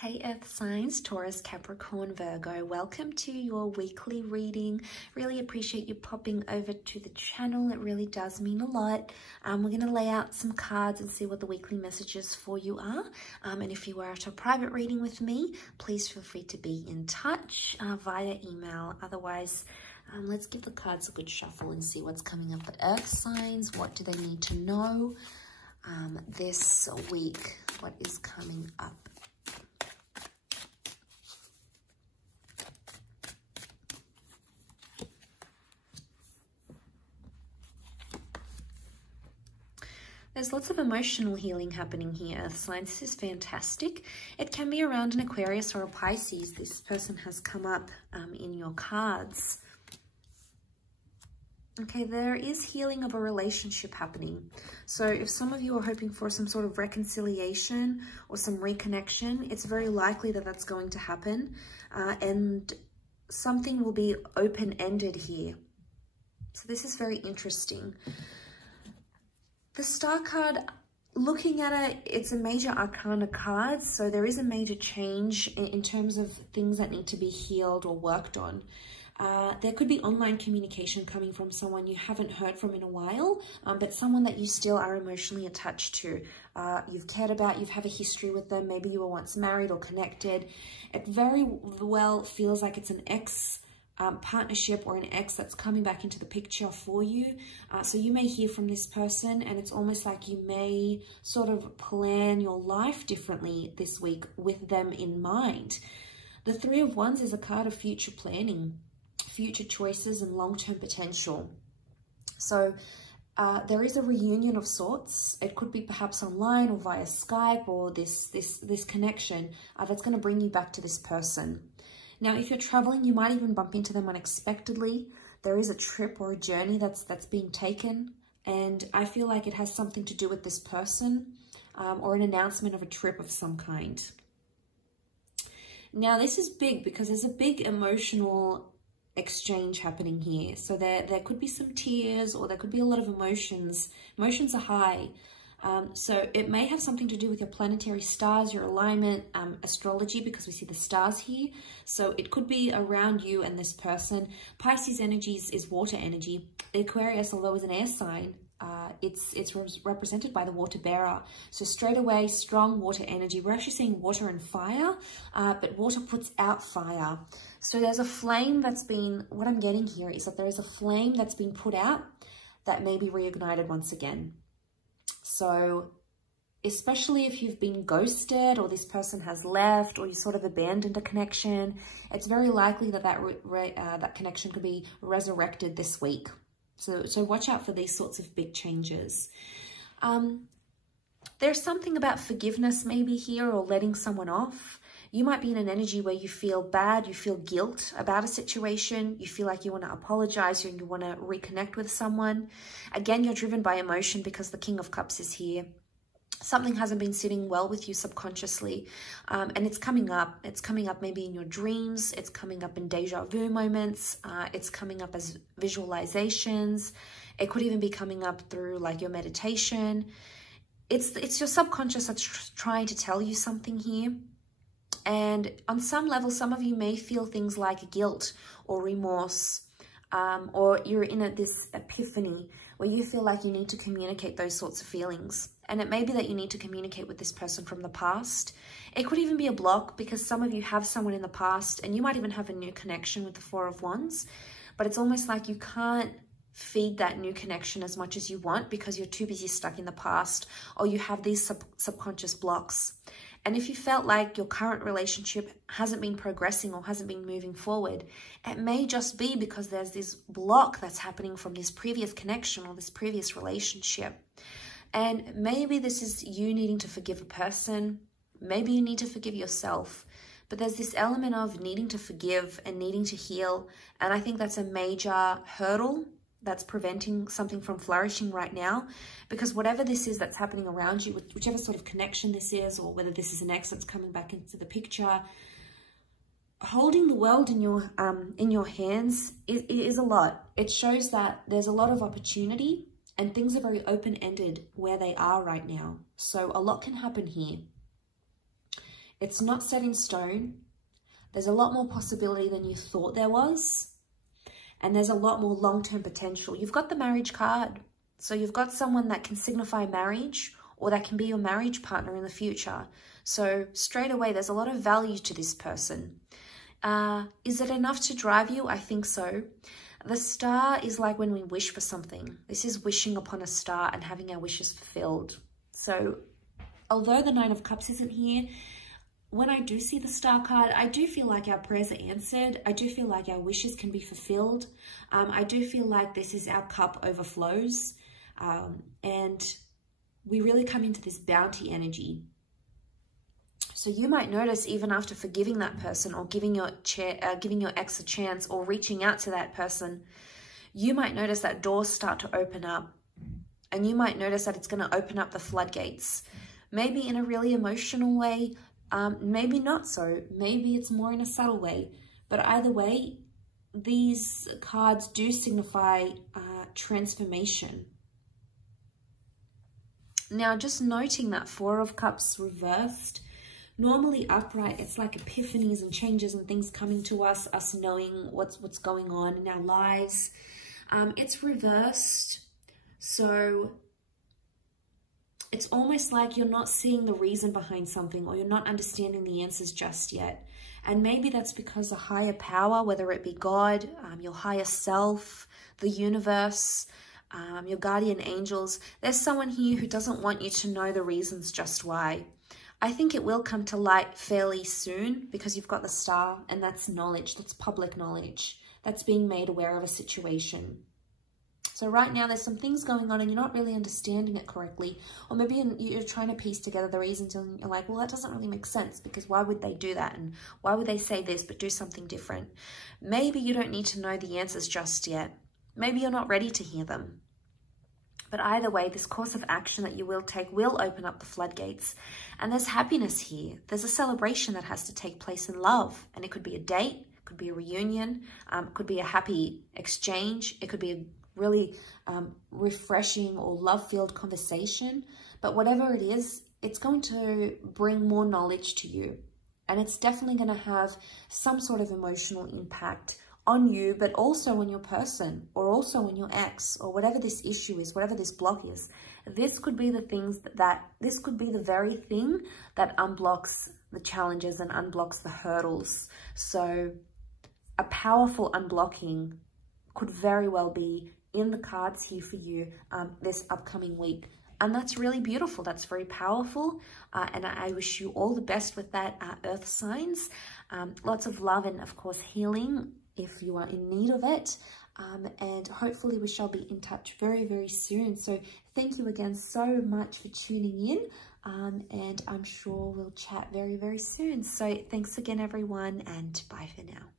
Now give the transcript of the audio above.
Hey Earth signs, Taurus, Capricorn, Virgo, welcome to your weekly reading. Really appreciate you popping over to the channel. It really does mean a lot. We're going to lay out some cards and see what the weekly messages for you are. And if you are at a private reading with me, please feel free to be in touch via email. Otherwise, let's give the cards a good shuffle and see what's coming up for Earth signs. What do they need to know this week? What is coming up? There's lots of emotional healing happening here, Earth signs. This is fantastic. It can be around an Aquarius or a Pisces. This person has come up in your cards. Okay, there is healing of a relationship happening. So if some of you are hoping for some sort of reconciliation or some reconnection, it's very likely that that's going to happen. And something will be open-ended here. So this is very interesting. The Star card, looking at it, it's a major arcana card, so there is a major change in terms of things that need to be healed or worked on. There could be online communication coming from someone you haven't heard from in a while, but someone that you still are emotionally attached to. You've cared about, you've had a history with them, maybe you were once married or connected. It very well feels like it's an ex partnership or an ex that's coming back into the picture for you. So you may hear from this person, and it's almost like you may sort of plan your life differently this week with them in mind. The Three of Wands is a card of future planning, future choices and long-term potential. So there is a reunion of sorts. It could be perhaps online or via Skype, or this connection that's going to bring you back to this person. Now, if you're traveling, you might even bump into them unexpectedly. There is a trip or a journey that's being taken, and I feel like it has something to do with this person or an announcement of a trip of some kind. Now, this is big because there's a big emotional exchange happening here. So there could be some tears, or there could be a lot of emotions. Emotions are high. So it may have something to do with your planetary stars, your alignment, astrology, because we see the stars here. So it could be around you and this person. Pisces energies is water energy. The Aquarius, although is an air sign, it's represented by the water bearer. So straight away, strong water energy. We're actually seeing water and fire, but water puts out fire. So there's a flame that's been, what I'm getting here is that there is a flame that's been put out that may be reignited once again. So especially if you've been ghosted, or this person has left, or you sort of abandoned a connection, it's very likely that that connection could be resurrected this week. So watch out for these sorts of big changes. There's something about forgiveness maybe here, or letting someone off. You might be in an energy where you feel bad, you feel guilt about a situation, you feel like you want to apologize, or you want to reconnect with someone. Again, you're driven by emotion because the King of Cups is here. Something hasn't been sitting well with you subconsciously, and it's coming up. It's coming up maybe in your dreams. It's coming up in deja vu moments. It's coming up as visualizations. It could even be coming up through like your meditation. It's your subconscious that's trying to tell you something here. And on some level, some of you may feel things like guilt or remorse, or you're in this epiphany where you feel like you need to communicate those sorts of feelings. And it may be that you need to communicate with this person from the past. It could even be a block because some of you have someone in the past, and you might even have a new connection with the Four of Wands, but it's almost like you can't feed that new connection as much as you want because you're too busy stuck in the past, or you have these subconscious blocks. And if you felt like your current relationship hasn't been progressing or hasn't been moving forward, it may just be because there's this block that's happening from this previous connection or this previous relationship. And maybe this is you needing to forgive a person. Maybe you need to forgive yourself. But there's this element of needing to forgive and needing to heal. And I think that's a major hurdle that's preventing something from flourishing right now, because whatever this is that's happening around you, whichever sort of connection this is, or whether this is an ex that's coming back into the picture, holding the world in your hands is a lot. It shows that there's a lot of opportunity, and things are very open-ended where they are right now. So a lot can happen here. It's not set in stone. There's a lot more possibility than you thought there was. And there's a lot more long-term potential. You've got the marriage card. So you've got someone that can signify marriage, or that can be your marriage partner in the future. So straight away, there's a lot of value to this person. Is it enough to drive you? I think so. The star is like when we wish for something. This is wishing upon a star and having our wishes fulfilled. So although the Nine of Cups isn't here, when I do see the star card, I do feel like our prayers are answered. I do feel like our wishes can be fulfilled. I do feel like this is our cup overflows. And we really come into this bounty energy. So you might notice even after forgiving that person, or giving your ex a chance, or reaching out to that person, you might notice that doors start to open up. And you might notice that it's going to open up the floodgates. Maybe in a really emotional way, maybe not so. Maybe it's more in a subtle way. But either way, these cards do signify transformation. Now, just noting that Four of Cups reversed, normally upright, it's like epiphanies and changes and things coming to us knowing what's going on in our lives. It's reversed, so it's almost like you're not seeing the reason behind something, or you're not understanding the answers just yet. And maybe that's because a higher power, whether it be God, your higher self, the universe, your guardian angels, there's someone here who doesn't want you to know the reasons just why. I think it will come to light fairly soon, because you've got the star, and that's knowledge, that's public knowledge, that's being made aware of a situation. So right now there's some things going on and you're not really understanding it correctly, or maybe you're trying to piece together the reasons and you're like, well, that doesn't really make sense, because why would they do that, and why would they say this but do something different? Maybe you don't need to know the answers just yet. Maybe you're not ready to hear them. But either way, this course of action that you will take will open up the floodgates. And there's happiness here. There's a celebration that has to take place in love. And it could be a date, it could be a reunion, it could be a happy exchange, it could be a really refreshing or love-filled conversation. But whatever it is, it's going to bring more knowledge to you. And it's definitely going to have some sort of emotional impact on you, but also on your person, or also on your ex, or whatever this issue is, whatever this block is. This could be the things this could be the very thing that unblocks the challenges and unblocks the hurdles. So a powerful unblocking could very well be in the cards here for you this upcoming week. And that's really beautiful. That's very powerful. And I wish you all the best with that, earth signs. Lots of love and, of course, healing if you are in need of it. And hopefully we shall be in touch very, very soon. So thank you again so much for tuning in. And I'm sure we'll chat very, very soon. So thanks again, everyone, and bye for now.